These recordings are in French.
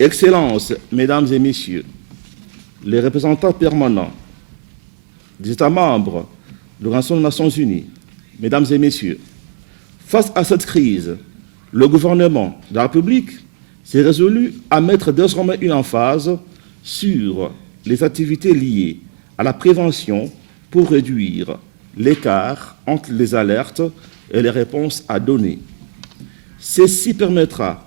Excellences, Mesdames et Messieurs, les représentants permanents des États membres de l'Organisation des Nations Unies, Mesdames et Messieurs, face à cette crise, le gouvernement de la République s'est résolu à mettre désormais une emphase sur les activités liées à la prévention pour réduire l'écart entre les alertes et les réponses à donner. Ceci permettra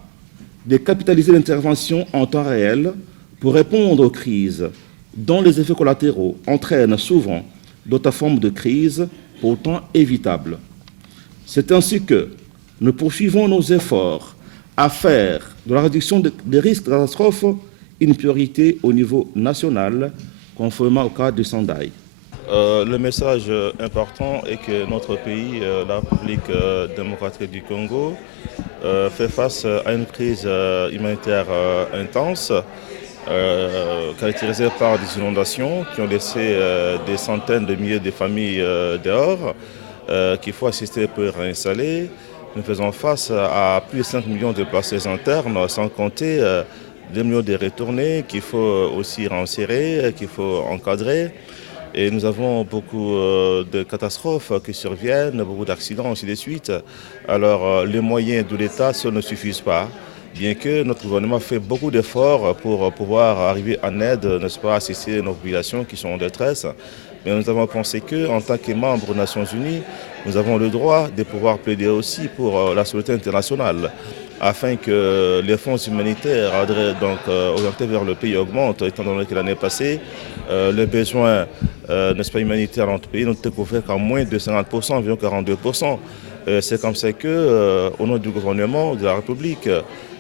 de capitaliser l'intervention en temps réel pour répondre aux crises dont les effets collatéraux entraînent souvent d'autres formes de crise pourtant évitables. C'est ainsi que nous poursuivons nos efforts à faire de la réduction des risques de catastrophe une priorité au niveau national, conformément au cadre du Sendai. Le message important est que notre pays, la République démocratique du Congo, fait face à une crise humanitaire intense, caractérisée par des inondations qui ont laissé des centaines de milliers de familles dehors, qu'il faut assister pour réinstaller. Nous faisons face à plus de 5 millions de déplacés internes, sans compter 2 millions de retournés qu'il faut aussi réinsérer, qu'il faut encadrer. Et nous avons beaucoup de catastrophes qui surviennent, beaucoup d'accidents, ainsi de suite. Alors les moyens de l'État, ne suffisent pas, bien que notre gouvernement fait beaucoup d'efforts pour pouvoir arriver en aide, n'est-ce pas, assister nos populations qui sont en détresse. Mais nous avons pensé qu'en tant que membres des Nations Unies, nous avons le droit de pouvoir plaider aussi pour la solidarité internationale, afin que les fonds humanitaires orientés vers le pays augmentent, étant donné que l'année passée, les besoins n'est-ce pas, humanitaires dans notre pays n'ont été couverts qu'à moins de 50%, environ 42%. C'est comme ça que, au nom du gouvernement de la République,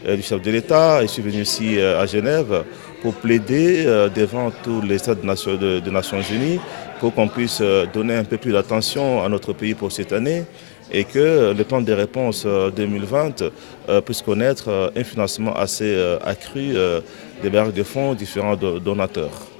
du chef de l'État, je suis venu ici à Genève pour plaider devant tous les États des Nations Unies pour qu'on puisse donner un peu plus d'attention à notre pays pour cette année et que le plan de réponse 2020 puisse connaître un financement assez accru des barrages de fonds différents donateurs.